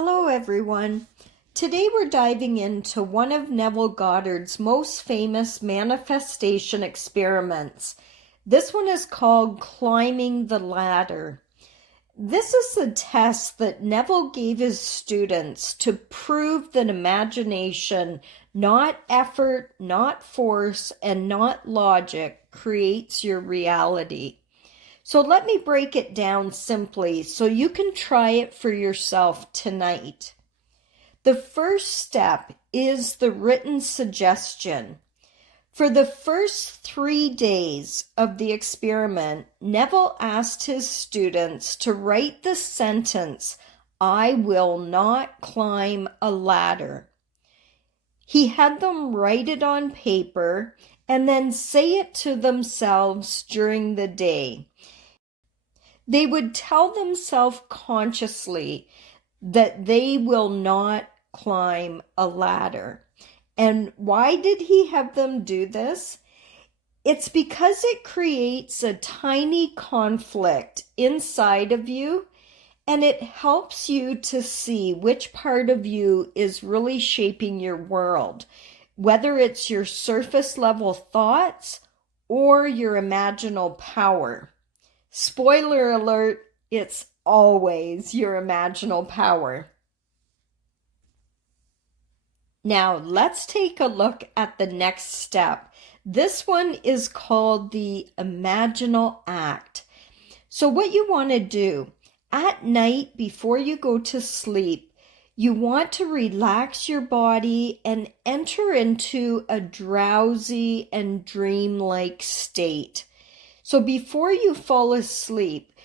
Hello everyone. Today we're diving into one of Neville Goddard's most famous manifestation experiments. This one is called climbing the ladder. This is a test that Neville gave his students to prove that imagination, not effort, not force, and not logic, creates your reality. So let me break it down simply so you can try it for yourself tonight. The first step is the written suggestion. For the first 3 days of the experiment, Neville asked his students to write the sentence, "I will not climb a ladder." He had them write it on paper and then say it to themselves during the day. They would tell themselves consciously that they will not climb a ladder. And why did he have them do this? It's because it creates a tiny conflict inside of you, and it helps you to see which part of you is really shaping your world, whether it's your surface level thoughts or your imaginal power. Spoiler alert, it's always your imaginal power. Now, let's take a look at the next step. This one is called the imaginal act. So what you want to do, at night before you go to sleep, you want to relax your body and enter into a drowsy and dreamlike state. So before you fall asleep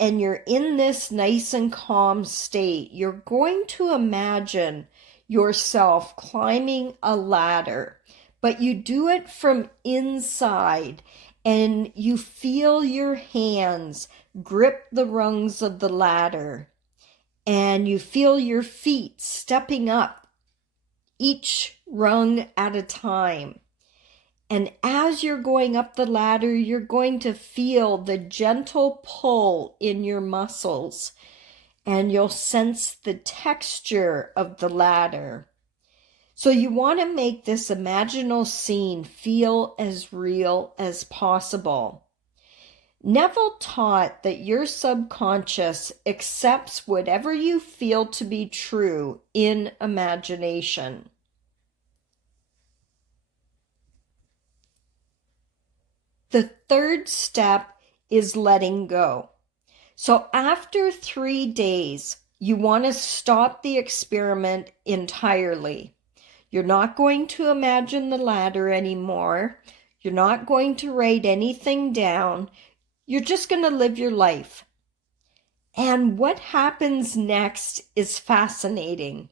and you're in this nice and calm state, you're going to imagine yourself climbing a ladder, but you do it from inside and you feel your hands grip the rungs of the ladder and you feel your feet stepping up each rung at a time. And as you're going up the ladder, you're going to feel the gentle pull in your muscles, and you'll sense the texture of the ladder. So you want to make this imaginal scene feel as real as possible. Neville taught that your subconscious accepts whatever you feel to be true in imagination. The third step is letting go. So after 3 days, you want to stop the experiment entirely. You're not going to imagine the ladder anymore. You're not going to write anything down. You're just going to live your life. And what happens next is fascinating.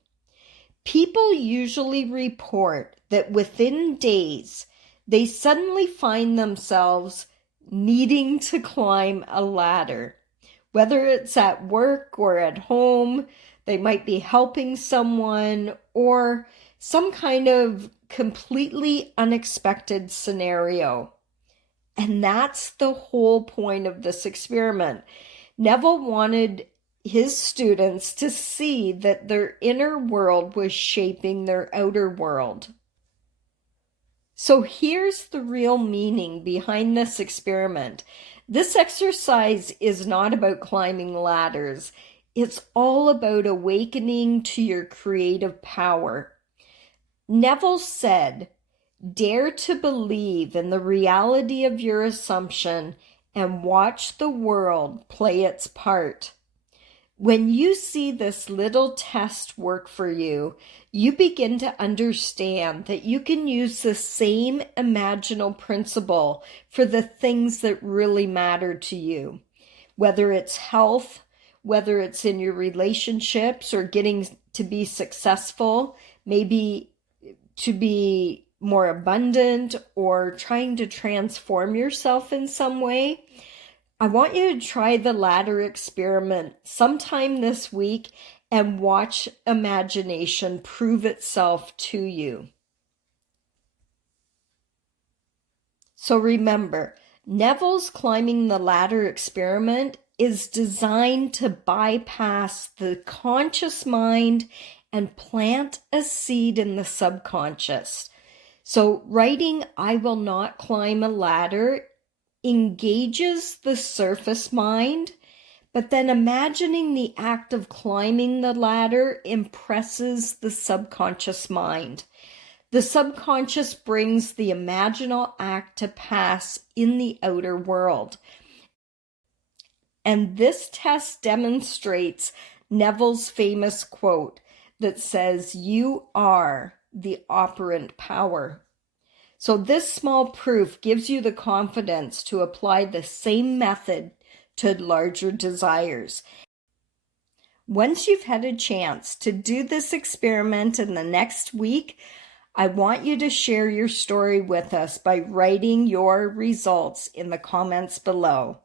People usually report that within days, they suddenly find themselves needing to climb a ladder. Whether it's at work or at home, they might be helping someone or some kind of completely unexpected scenario. And that's the whole point of this experiment. Neville wanted his students to see that their inner world was shaping their outer world. So here's the real meaning behind this experiment. This exercise is not about climbing ladders. It's all about awakening to your creative power. Neville said, "Dare to believe in the reality of your assumption and watch the world play its part." When you see this little test work for you, you begin to understand that you can use the same imaginal principle for the things that really matter to you. Whether it's health, whether it's in your relationships or getting to be successful, maybe to be more abundant or trying to transform yourself in some way. I want you to try the ladder experiment sometime this week and watch imagination prove itself to you. So remember, Neville's climbing the ladder experiment is designed to bypass the conscious mind and plant a seed in the subconscious. So writing "I will not climb a ladder" engages the surface mind, but then imagining the act of climbing the ladder impresses the subconscious mind. The subconscious brings the imaginal act to pass in the outer world. And this test demonstrates Neville's famous quote that says, "You are the operant power." So this small proof gives you the confidence to apply the same method to larger desires. Once you've had a chance to do this experiment in the next week, I want you to share your story with us by writing your results in the comments below.